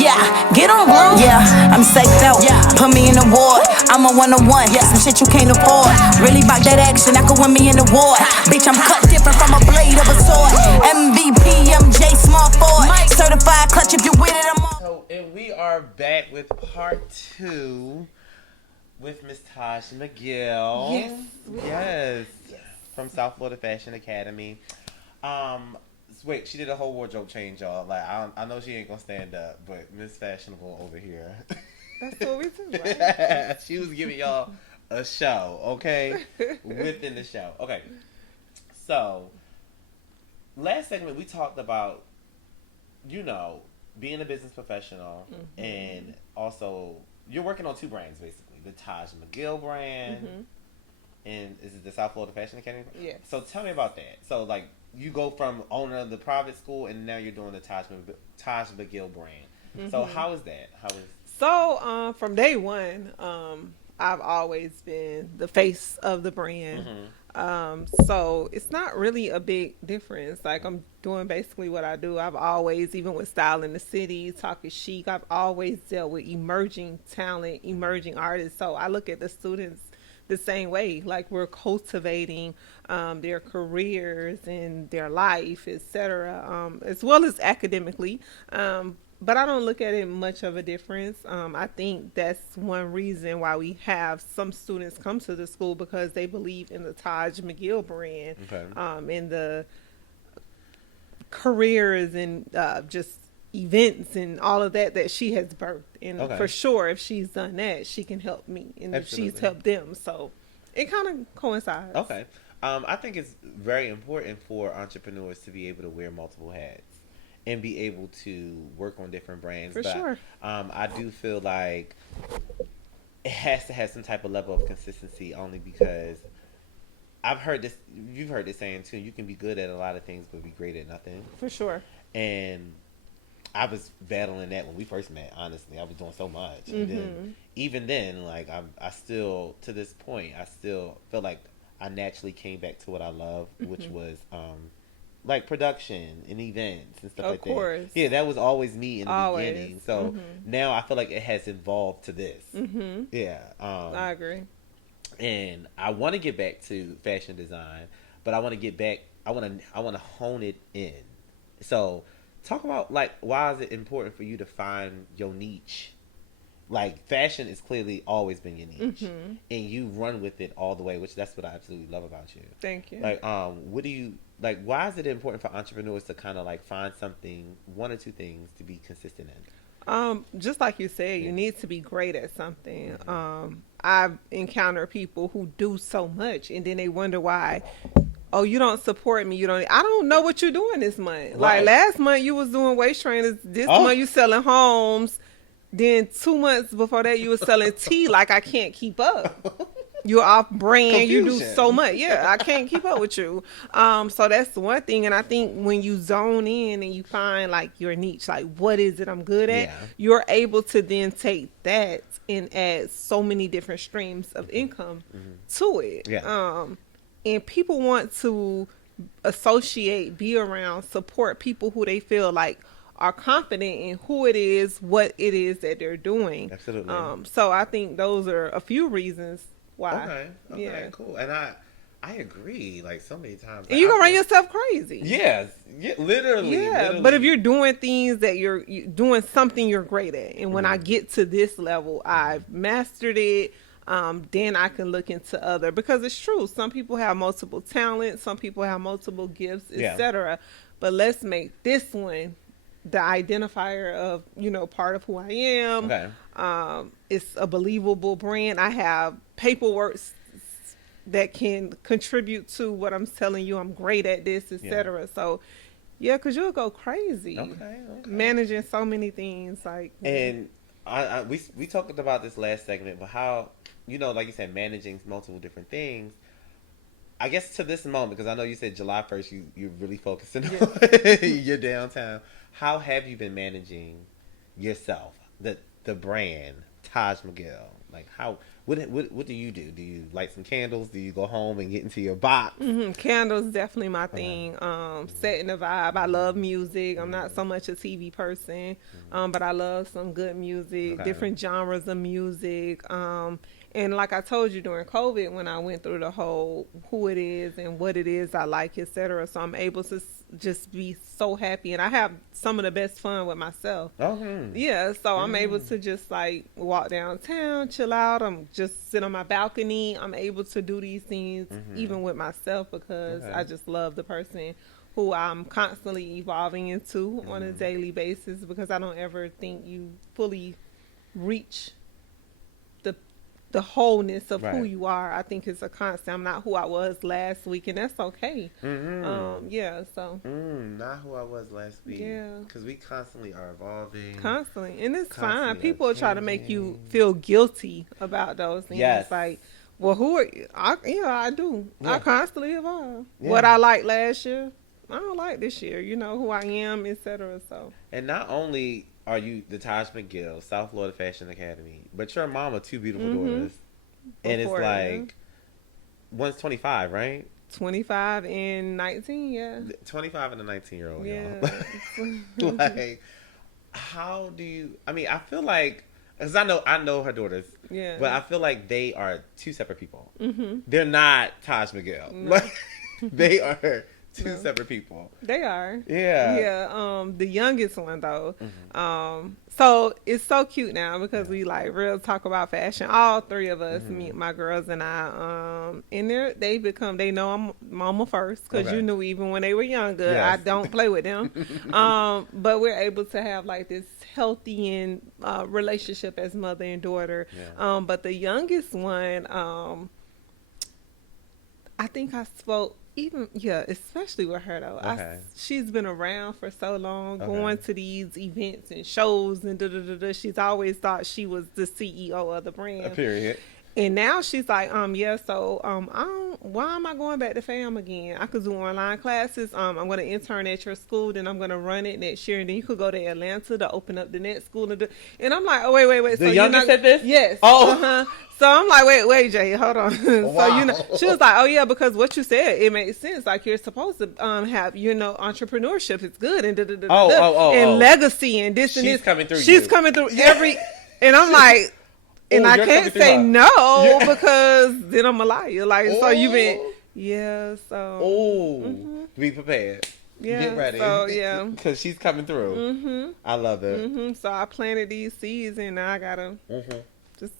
Yeah, get on blue. Yeah, I'm psyched out. Yeah, put me in the ward. I'm a 101. Yeah, some shit you can't afford. Really bout that action, I could win me in the war. Bitch, I'm cut different from a blade of a sword. MVP, MJ, small Ford. Certified clutch if you with it, I'm on. So, and we are back with part 2 with Miss Taj McGill. Yes. From South Florida Fashion Academy. Wait, she did a whole wardrobe change, y'all. Like, I know she ain't gonna stand up, but Miss Fashionable over here. That's what we do, right? She was giving y'all a show, okay? Within the show. Okay. So, last segment we talked about, being a business professional, and also you're working on 2 brands, basically. The Taj McGill Brand, and is it the South Florida Fashion Academy? Yeah. So tell me about that. So, like, you go from owner of the private school, and now you're doing the Taj McGill Brand. So how is that? So from day one, I've always been the face of the brand. So it's not really a big difference. Like, I'm doing basically what I do. I've always, even with Style in the City, Talking Chic, I've always dealt with emerging talent, emerging artists. So I look at the students the same way. Like, we're cultivating their careers and their life, etc., as well as academically. But I don't look at it much of a difference. I think that's one reason why we have some students come to the school, because they believe in the Taj McGill brand, in the careers and just events and all of that she has birthed. And for sure, if she's done that, she can help me, and if she's helped them. So it kind of coincides. Okay. I think it's very important for entrepreneurs to be able to wear multiple hats and be able to work on different brands. For sure. I do feel like it has to have some type of level of consistency, only because I've heard this, you've heard this saying too, you can be good at a lot of things but be great at nothing. For sure. And I was battling that when we first met, honestly. I was doing so much. And then, even then, like, I still, to this point, I still feel like I naturally came back to what I love, which was like production and events and stuff like that. Of course. Yeah, that was always me in the beginning. So now I feel like it has evolved to this. Yeah. I agree. And I want to get back to fashion design, but I want to get back, I want to hone it in. So talk about, like, why is it important for you to find your niche? Like, fashion has clearly always been your niche, and you run with it all the way, which that's what I absolutely love about you. Thank you. Like, what do you, like, why is it important for entrepreneurs to kind of, like, find something, 1 or 2 things to be consistent in? Just like you said, you need to be great at something. I've encountered people who do so much, and then they wonder why. Oh, you don't support me. I don't know what you're doing this month. Right. Like, last month you was doing waist trainers. This month you selling homes. Then 2 months before that, you were selling tea. Like, I can't keep up. You're off brand. Confusion. You do so much. Yeah, I can't keep up with you. So that's one thing. And I think when you zone in and you find, like, your niche, like, what is it I'm good at? You're able to then take that and add so many different streams of income to it. And people want to associate, be around, support people who they feel like are confident in who it is, what it is that they're doing. Absolutely. So I think those are a few reasons why. Okay, cool. And I agree, like, so many times. And you're going to run yourself crazy. Yes. Literally. But if you're doing things that you're doing something you're great at, and when I get to this level, I've mastered it, then I can look into other, because it's true. Some people have multiple talents, some people have multiple gifts, etc. But let's make this one the identifier of, part of who I am. It's a believable brand. I have paperwork that can contribute to what I'm telling you. I'm great at this, etc. So because you'll go crazy. Managing so many things, like. And we talked about this last segment, but how, like you said, managing multiple different things. I guess to this moment, because I know you said July 1st, you're really focusing on your downtown. How have you been managing yourself, the brand, Taj McGill? Like, What do you do? Do you light some candles? Do you go home and get into your box? Candles definitely my thing. Setting the vibe. I love music. I'm not so much a TV person, but I love some good music, different genres of music. And like I told you during COVID, when I went through the whole who it is and what it is I like, etc. So I'm able to just be so happy, and I have some of the best fun with myself. Yeah, so I'm able to just like walk downtown, chill out. I'm just sit on my balcony. I'm able to do these things even with myself because I just love the person who I'm constantly evolving into on a daily basis, because I don't ever think you fully reach the wholeness of who you are. I think it's a constant. I'm not who I was last week, and that's okay. Yeah, so not who I was last week. Yeah, because we constantly are evolving, constantly, and it's constantly fine. People are try to make you changing. feel guilty about those things. Yes. It's like, well, who are you? I do. Yeah. I constantly evolve. Yeah. What I liked last year, I don't like this year. You know who I am, etc. So, And not only are you the Taj McGill South Florida Fashion Academy, but your mama two beautiful daughters, and it's Before, like one's 25, right? 25 and 19, yeah. 25 and a 19-year-old, Yeah. y'all. Like, how do you? I mean, I feel like, because I know her daughters, Yeah. but I feel like they are two separate people. They're not Taj McGill. No. Like, they are two separate people. They are. Yeah. Yeah. The youngest one though. So it's so cute now because we like real talk about fashion. All three of us, me, my girls, and I. And they know I'm mama first, because you knew even when they were younger, Yes. I don't play with them. But we're able to have like this healthy and relationship as mother and daughter. Yeah. But the youngest one, I think I spoke. Especially with her though. Okay. She's been around for so long, going to these events and shows and She's always thought she was the CEO of the brand. Period. And now she's like, why am I going back to FAM again? I could do online classes. I'm going to intern at your school, then I'm going to run it next year, and then you could go to Atlanta to open up the next school. And I'm like, oh, wait. The youngest said this? Yes. Oh. So I'm like, wait, Jay, hold on. Wow. So, she was like, oh, yeah, because what you said, it makes sense. Like, you're supposed to have, entrepreneurship is good and and legacy and this and this. She's coming through every, and I'm like, and I can't say no because then I'm a liar. Like, so you've been, so. Be prepared. Yeah, Get ready. so, yeah. Because she's coming through. I love it. So I planted these seeds, and now I got to just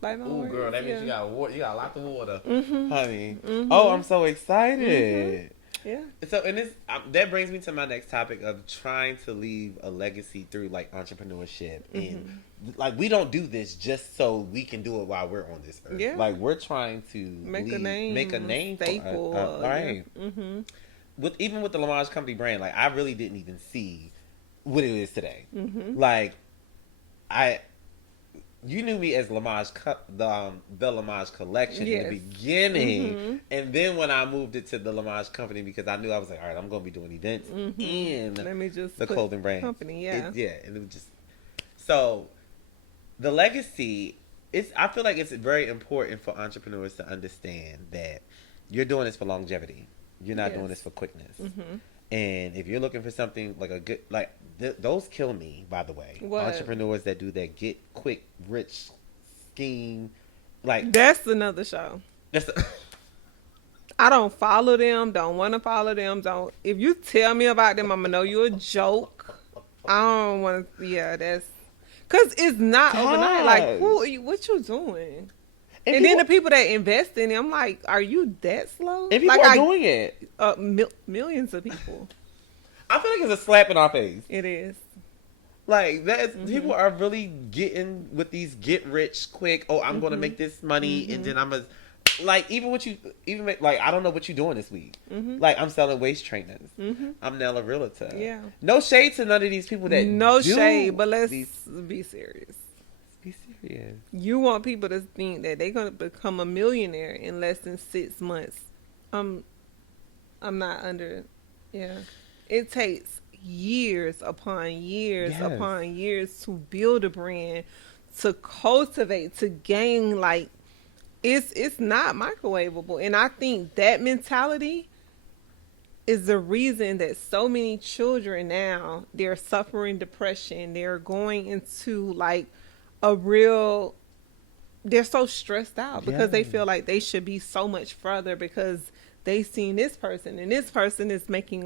bite my words. Girl, that means you got lots of water, honey. Oh, I'm so excited. Yeah. So, and this that brings me to my next topic of trying to leave a legacy through like entrepreneurship, and like we don't do this just so we can do it while we're on this earth. Yeah. Like we're trying to make a name, staple, right? Even with the Lamage Company brand, like I really didn't even see what it is today. Like you knew me as Lamage, the Lamage collection in the beginning, and then when I moved it to the Lamage Company, because I knew I was like, all right, I'm going to be doing events in Let me just the clothing brand company, and it was just so the legacy. I feel like it's very important for entrepreneurs to understand that you're doing this for longevity. You're not doing this for quickness. And if you're looking for something like a good, like those kill me, by the way. What? Entrepreneurs that do that get quick, rich scheme. Like that's another show. I don't follow them. Don't want to follow them. Don't. If you tell me about them, I'm gonna know you're a joke. I don't want to. Yeah, that's because it's not overnight. Like, what you doing? And then the people that invest in it, I'm like, are you that slow? And people are doing it. Millions of people. I feel like it's a slap in our face. It is. Like that, people are really getting with these get rich quick. Oh, I'm going to make this money, and then I'm gonna like like I don't know what you're doing this week. Like I'm selling waist trainers. I'm now a realtor. Yeah. No shade to none of these people that shade, but let's be serious. Be serious. You want people to think that they're gonna become a millionaire in less than 6 months. I'm not under. Yeah, it takes years upon years upon years to build a brand, to cultivate, to gain, like, it's not microwavable. And I think that mentality is the reason that so many children now, they're suffering depression. They're going into like a real, they're so stressed out because they Yeah. feel like they should be so much further because they seen this person and this person is making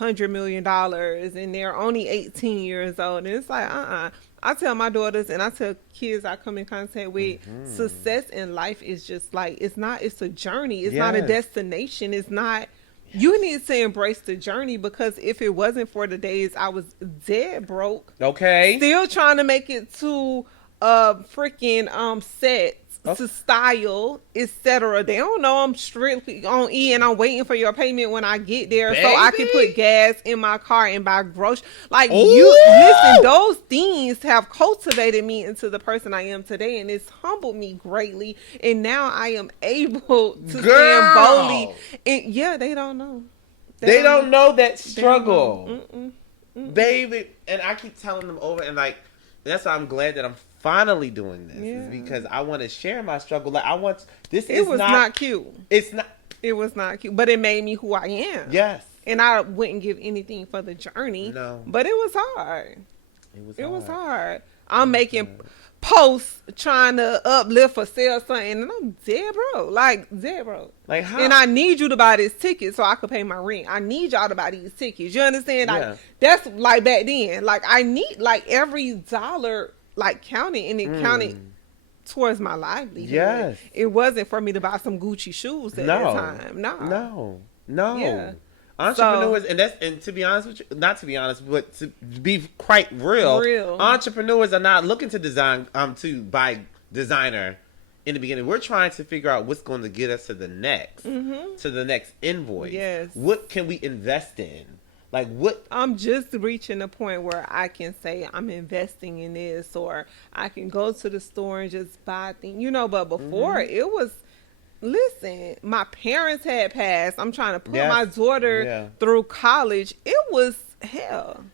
$100 million and they're only 18 years old. And it's like, I tell my daughters and I tell kids I come in contact with, success in life is just like, it's a journey. It's not a Yes. destination. It's not, you need to embrace the journey, because if it wasn't for the days I was dead broke, Okay. still trying to make it to freaking set, to style, etc. They don't know I'm strictly on E and I'm waiting for your payment when I get there so I can Baby. put gas in my car and buy groceries. Like, Ooh. you listen, those things have cultivated me into the person I am today, and it's humbled me greatly. And now I am able to stand boldly. And yeah, they don't know. They don't know that struggle. They don't know. Baby. And I keep telling them over, and like, that's why I'm glad that I'm finally doing this. Yeah. Is because I want to share my struggle. Like, I want, this It is was not cute. It's not. It was not cute, but it made me who I am. Yes. And I wouldn't give anything for the journey. No. But it was hard. It Was hard. I'm making posts trying to uplift or sell something, and I'm dead broke. Like, dead broke. Like, how? And I need you to buy this ticket so I could pay my rent. I need y'all to buy these tickets. You understand? Like, Yeah. that's like back then. Like, I need, like, every dollar, like, counted, and it counted towards my livelihood. Yes. It wasn't for me to buy some Gucci shoes at that time. No. No. Yeah. Entrepreneurs, and to be honest with you, not to be honest, but to be quite real, entrepreneurs are not looking to to buy designer in the beginning. We're trying to figure out what's going to get us to the next invoice. Yes. What can we invest in? Like, what? I'm just reaching a point where I can say I'm investing in this, or I can go to the store and just buy things, but before it was, listen, my parents had passed. I'm trying to put my daughter through college. It was hell.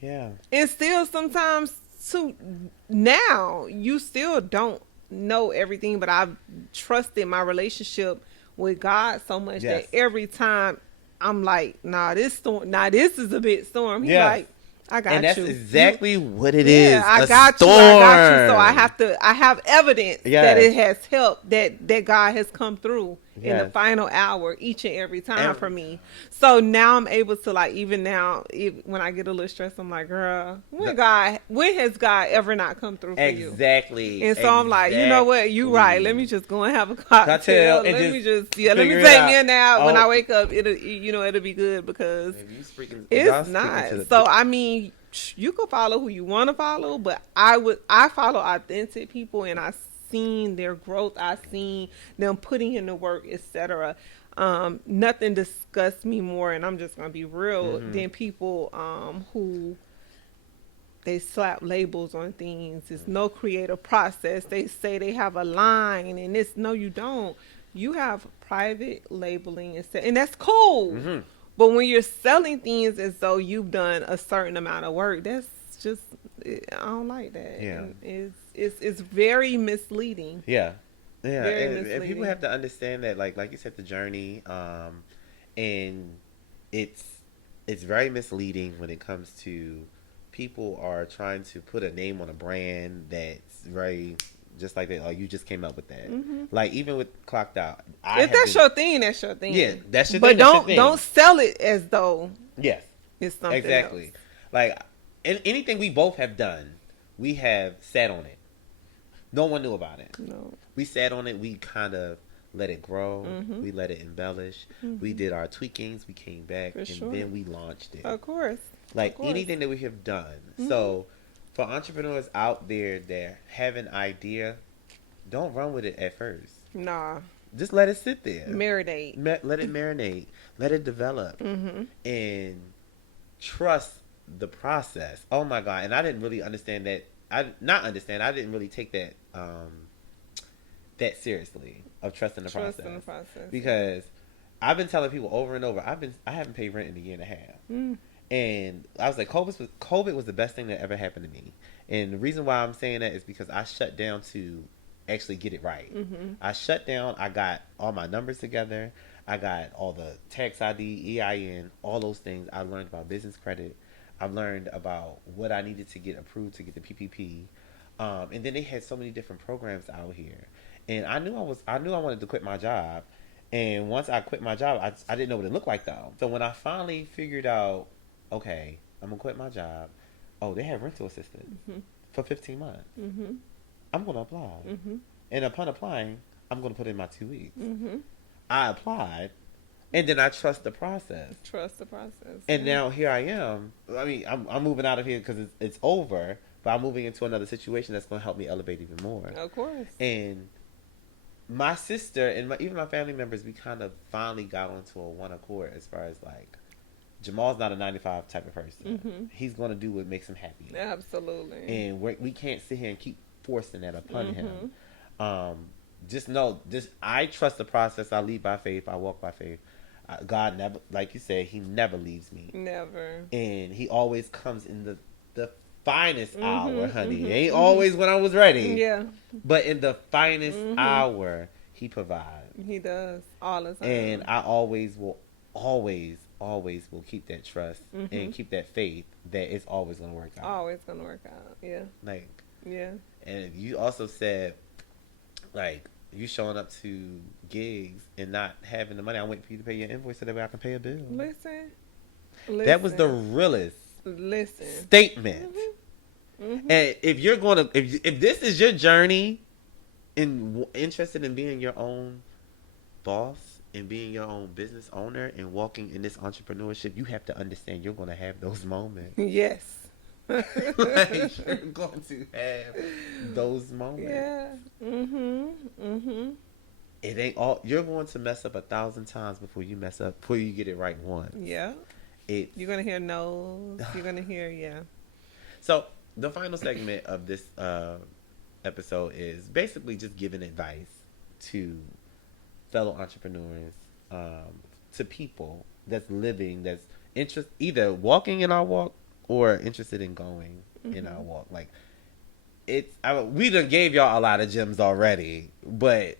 Yeah. And still sometimes now you still don't know everything, but I've trusted my relationship with God so much that every time I'm like, this is a bit storm. He's like, I got you. And that's exactly what it is. I got you. So I have evidence that it has helped, that God has come through in the final hour each and every time for me. So now I'm able to, like, even now, when I get a little stressed, I'm like, girl, when has God ever not come through for you? Exactly. And so I'm like, you know what? You right. Let me just go and have a cocktail. Let me take me a nap. When I wake up, it'll be good, because it's not. So I mean, you can follow who you want to follow, but I follow authentic people, and I seen their growth. I seen them putting in the work, etc. Nothing disgusts me more, and I'm just gonna be real, than people who they slap labels on things. It's no creative process. They say they have a line, and it's no, you don't. You have private labeling, and that's cool. But when you're selling things as though you've done a certain amount of work, that's just, I don't like that. Yeah. It's very misleading. Yeah. Yeah. Very And misleading. people have to understand that, like you said, the journey, and it's very misleading when it comes to people are trying to put a name on a brand that's very, just like that. Like, you just came up with that. Like, even with Clocked Out. If that's your thing, that's your thing. Yeah, that's your but thing. That's your thing. Don't sell it as though Yes. it's something Exactly. else. Like, anything we both have done, we have sat on it. No one knew about it. No. We sat on it. We kind of let it grow. We let it embellish. We did our tweakings. We came back, and then we launched it. Of course. Like, anything that we have done. So, for entrepreneurs out there that have an idea, don't run with it at first. Nah. Just let it sit there. Marinate. Let it marinate. Let it develop. And trust the process. Oh my God. And I didn't really understand that. I didn't really take that that seriously, of trusting the process. Because I've been telling people over and over, I haven't paid rent in a year and a half. And I was like, COVID was the best thing that ever happened to me. And the reason why I'm saying that is because I shut down to actually get it right. I shut down. I got all my numbers together. I got all the tax ID, EIN, all those things. I learned about business credit. I learned about what I needed to get approved to get the PPP. And then they had so many different programs out here. And I knew I wanted to quit my job. And once I quit my job, I didn't know what it looked like though. So when I finally figured out, okay, I'm gonna quit my job. Oh, they have rental assistance for 15 months. I'm gonna apply. And upon applying, I'm gonna put in my 2 weeks. I applied, and then I trust the process. Trust the process. And now here I am. I mean, I'm moving out of here because it's over, but I'm moving into another situation that's gonna help me elevate even more. Of course. And my sister and even my family members, we kind of finally got onto a one accord as far as like, Jamal's not a 9 to 5 type of person. He's going to do what makes him happy. Absolutely. And we can't sit here and keep forcing that upon him. Just know, I trust the process. I lead by faith. I walk by faith. God never, like you said, he never leaves me. Never. And he always comes in the finest hour, honey. It ain't always when I was ready. Yeah. But in the finest hour, he provides. He does all the time. And I always will keep that trust and keep that faith that it's always going to work out. Always going to work out. Yeah. Like, yeah. And you also said, like, you showing up to gigs and not having the money. I'm waiting for you to pay your invoice so that way I can pay a bill. Listen. That was the realest statement. And if you're going to, if this is your journey and interested in being your own boss and being your own business owner and walking in this entrepreneurship, you have to understand you're going to have those moments. Yes. Like, you're going to have those moments. Yeah. It ain't all. You're going to mess up 1,000 times before you get it right once. Yeah. You're gonna hear no's. You're gonna hear So the final segment of this episode is basically just giving advice to fellow entrepreneurs, to people that's either walking in our walk or interested in going in our walk. Like, we done gave y'all a lot of gems already, but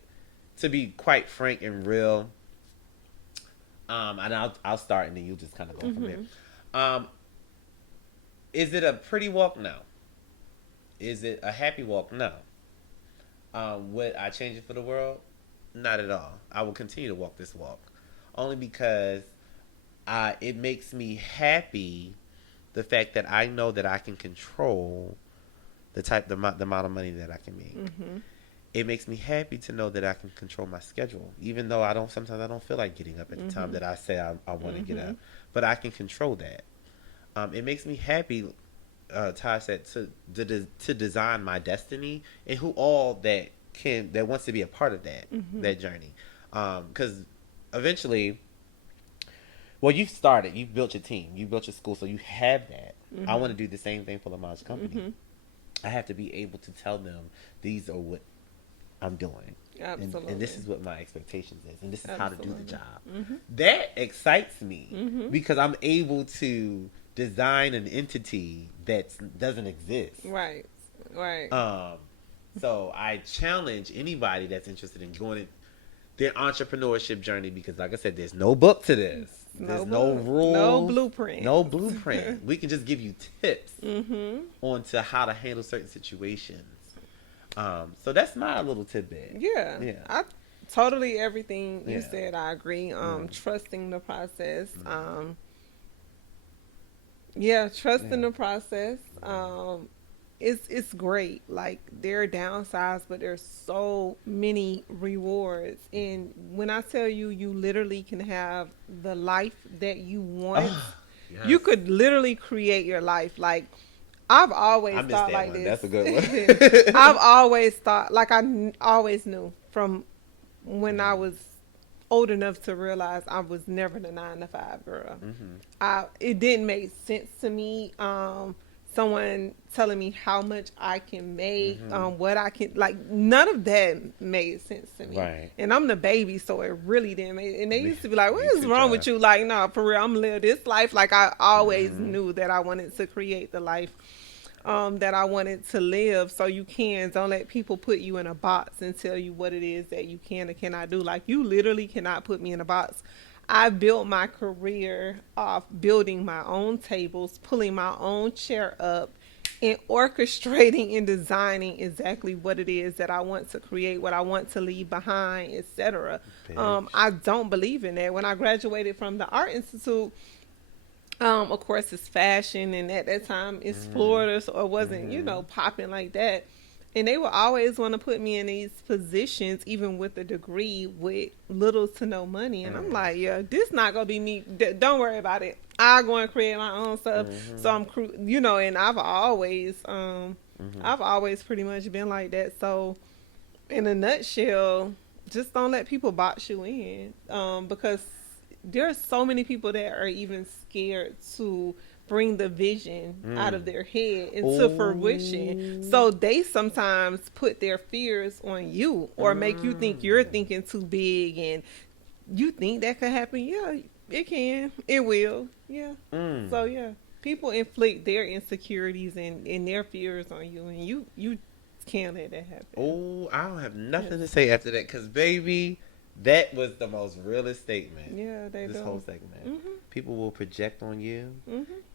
to be quite frank and real, and I'll start and then you'll just kind of go from there. Is it a pretty walk? No. Is it a happy walk? No. Would I change it for the world? Not at all. I will continue to walk this walk, only because it makes me happy, the fact that I know that I can control the amount of money that I can make. It makes me happy to know that I can control my schedule, even though sometimes I don't feel like getting up at the time that I say I want to get up, but I can control that. It makes me happy, Ty said, to design my destiny and who all that wants to be a part of that journey. Because eventually, well, you've built your team, you built your school, so you have that. I want to do the same thing for Lamon's company. I have to be able to tell them these are what I'm doing. Absolutely. And this is what my expectations is, and this is how to do the job. That excites me because I'm able to design an entity that doesn't exist. Right. So I challenge anybody that's interested in going their entrepreneurship journey, because like I said, there's no book to this. There's no rule. No blueprint. No blueprint. We can just give you tips on to how to handle certain situations. So that's my little tidbit. Yeah. I totally everything you said, I agree. Trusting the process. Trusting the process. It's great. Like, there are downsides, but there's so many rewards. And when I tell you, you literally can have the life that you want. You could literally create your life. Like, I've always thought like this. That's a good one. I've always thought, like, I always knew from when I was old enough to realize I was never the 9 to 5 girl. It didn't make sense to me. someone telling me how much I can make, what I can, like, none of that made sense to me. Right. And I'm the baby, so it really didn't make, and they used to be like, what is wrong with you? Like, no, for real, I'm gonna live this life. Like, I always knew that I wanted to create the life that I wanted to live. So don't let people put you in a box and tell you what it is that you can or cannot do. Like, you literally cannot put me in a box. I built my career off building my own tables, pulling my own chair up, and orchestrating and designing exactly what it is that I want to create, what I want to leave behind, etc. I don't believe in that. When I graduated from the Art Institute, of course, it's fashion, and at that time, it's Florida, so it wasn't, popping like that. And they would always want to put me in these positions, even with a degree, with little to no money. And I'm like, yeah, this not going to be me. Don't worry about it. I'll go and create my own stuff. So and I've always pretty much been like that. So in a nutshell, just don't let people box you in. Because there's so many people that are even scared to bring the vision out of their head into fruition. So they sometimes put their fears on you or make you think you're thinking too big, and you think that could happen. Yeah, it can. It will. Yeah. So yeah, people inflict their insecurities and their fears on you, and you can't let that happen. Oh, I don't have nothing to say after that, because baby, that was the most realest statement. Yeah, this whole segment. People will project on you,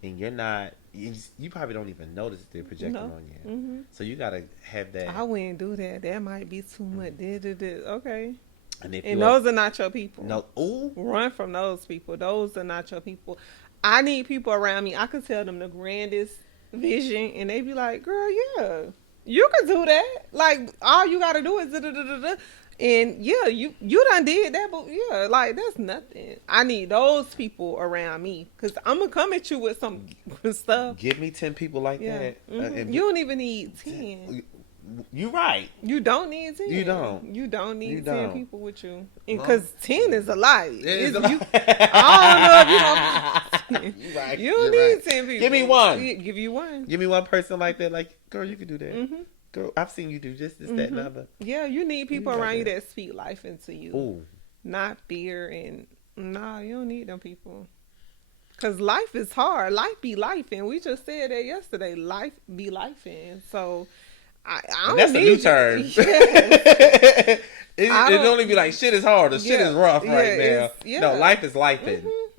and you're not. You probably don't even notice they're projecting on you. So you gotta have that. I wouldn't do that. That might be too much. Okay. And those are not your people. No. Ooh. Run from those people. Those are not your people. I need people around me. I could tell them the grandest vision, and they be like, "Girl, yeah, you can do that. Like, all you gotta do is da-da-da-da-da." And yeah, you done did that, but yeah, like, that's nothing. I need those people around me, because I'm gonna come at you with some stuff. Give me 10 people like that. You don't even need 10. You right. You don't need 10. You don't. You don't need 10 don't. people with you, because 10 is a lot. I don't know if you know. Right. You don't need 10 people. Give me one. Give you one. Give me one person like that. Like, girl, you can do that. Girl, I've seen you do this, that, and other. Yeah, you need people around you that speak life into you. Ooh. Not fear. And no, you don't need them people. Because life is hard. Life be life. And we just said that yesterday. Life be life. And so I don't that's need a new term. Yes. It only be like, shit is hard or shit is rough right now. No, life is life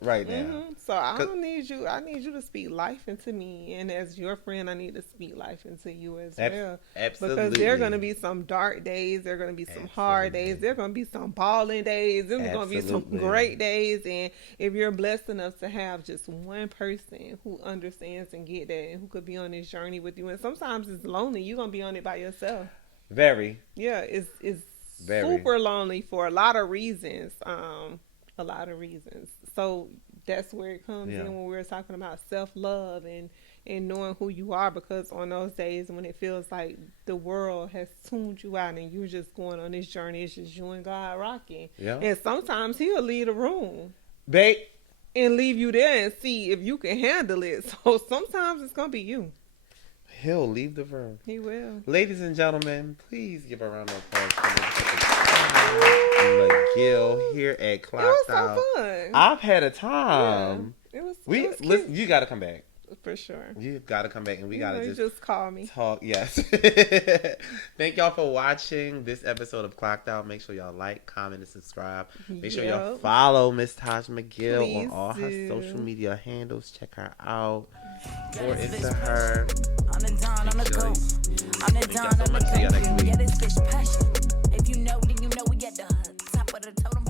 right now. So I don't need you. I need you to speak life into me, and as your friend, I need to speak life into you as well. Absolutely. Because there are going to be some dark days. There are going to be some hard days. There are going to be some balling days. There's going to be some great days. And if you're blessed enough to have just one person who understands and get that, and who could be on this journey with you, and sometimes it's lonely. You're going to be on it by yourself. Very. Yeah, it's super lonely for a lot of reasons. So that's where it comes in when we're talking about self-love and knowing who you are, because on those days when it feels like the world has tuned you out and you're just going on this journey, it's just you and God rocking. Yeah. And sometimes he'll leave the room. Babe. And leave you there and see if you can handle it. So sometimes it's going to be you. He'll leave the room. He will. Ladies and gentlemen, please give a round of applause for McGill here at Clocked Out. It was so fun. I've had a time. Yeah, it was listen, you got to come back. For sure. You got to come back, and we got to just call me. Talk. Yes. Thank y'all for watching this episode of Clocked Out. Make sure y'all like, comment, and subscribe. Make sure y'all follow Miss Taj McGill on all her social media handles. Check her out. Pour into her. On the dawn, on the go. On the dawn, on the go. Yeah, this bitch passion. If you know, then you know we at the top of the totem.